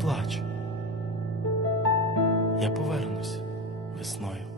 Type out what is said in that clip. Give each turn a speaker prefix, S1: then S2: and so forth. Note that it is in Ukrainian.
S1: плач. Я повернусь весною.